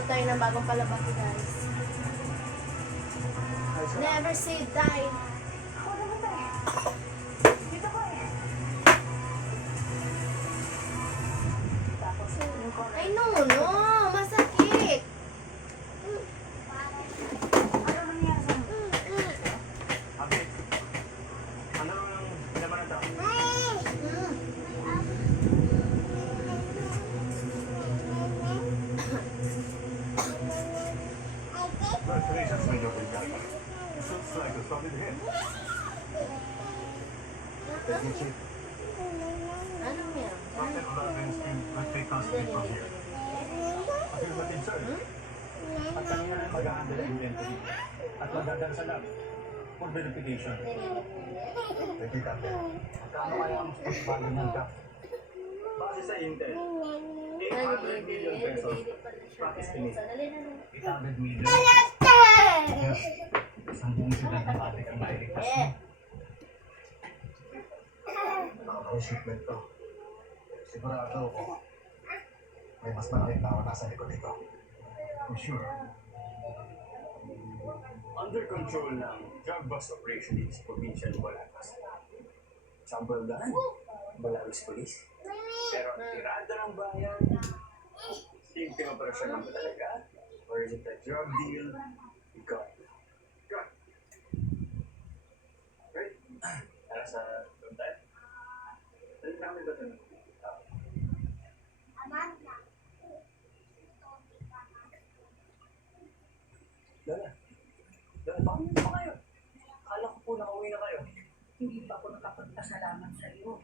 Magkakaroon tayo ng bagong palabas, guys. Never say die. Ako naman ba eh. Dito ko eh. Tapos yung corner. Ay, no. Masakit. Ano nangyari sa akin? Abi, ano ang pinaman ito? Congratulations, Major Brigada. This looks like a solid hit. Thank you, Chief. Ano yan? Rocket Lawrence will take custody from here. Affirmative, sir. At kanina na mag-a-handle ang inventory. At magdadala sa lab for verification. Thank you, Captain. Magkano kaya ang value ng cap? Base sa Intel, 800 million pesos. Practice pinit. 800 million. Isang buong sila ng ating ang mailigtas mo. Nakaka-shipment to. Sigurado ako, may mas malaking tao nasa likod nito. For sure. Under control ng drug bust operation is Provincial Balakas. Sambaldan, Balawis Police. Pero tirada ng bayan, yung pinoperasyon ng ba talaga? Or is it a drug deal? Ikaw. Drug. Right? Para sa doon tayo. Dali namin ba ito? Dala. Bakit nyo pa kayo? Akala ko po nakauwi na kayo. Hindi pa ako nakapagpasalamat sa iyo.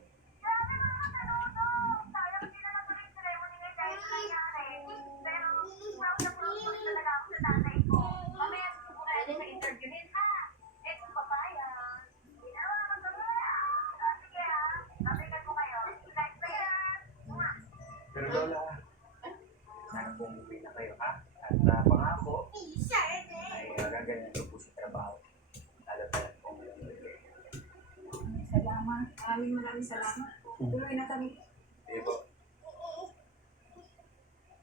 Pero Lola, sana pong uwi na kayo ha? At pangako, ay gaganyan ko po sa trabaho. Alam pong Salamat. Maraming salamat. Tuloy na kami. Sige po.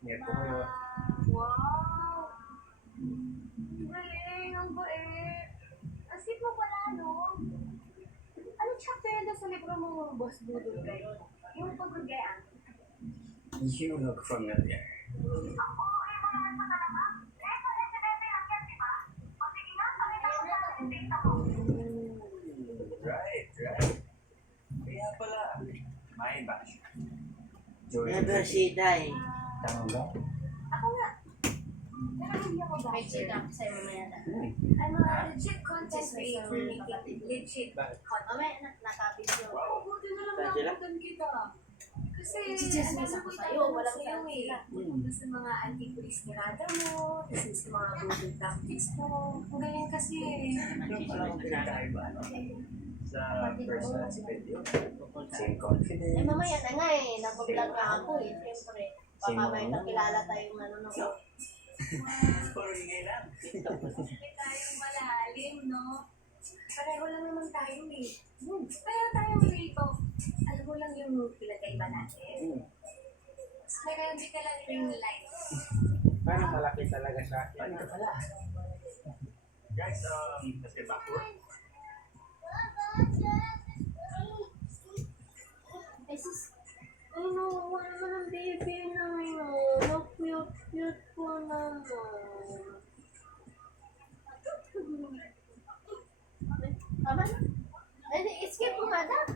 Ingat po kayo. Wow! Galing, ang bait. Asip mo pala, no? Anong chapter na sa libro mo, Boss Budol kayo? Yung paggagayaan. You look familiar. Right. Kaya pala, may bash. Never say die. Tama ba? Ako nga. Pero hindi ako May basher. check up sa'yo mamaya na. I'm a legit content creator. Legit content. Mamaya na, nakabidyo. Oh, buti na lang Saan sila? nakutan kita. Kasi, Chichismis alam ako ko sa'yo, itatanong walang sa'yo chance eh. sila. Tungkol sa mga anti-police nirada mo, kasi sa mga budol tactics mo. Ang galing kasi eh. Yung pala kung pinakaiba, no? Sa personal video. Same confidence. Eh, mamaya na nga eh. Nag-vlog nga ako eh. Siyempre. Baka may kakilala tayong nanonood. Puro ingay lang. Hindi tayong malalim, no? Pareho lang naman tayo eh. Pero tayo rito, alam mo lang yung pinagkaiba natin. Meron di ka lang yung light. Parang malaki talaga sa akin. Paano ka pala? Guys, let's get back to work. Ay, sus. Ay, nakuha naman ang baby na yun. Cute po naman. Tama na? Ay, escape mo nga dapat.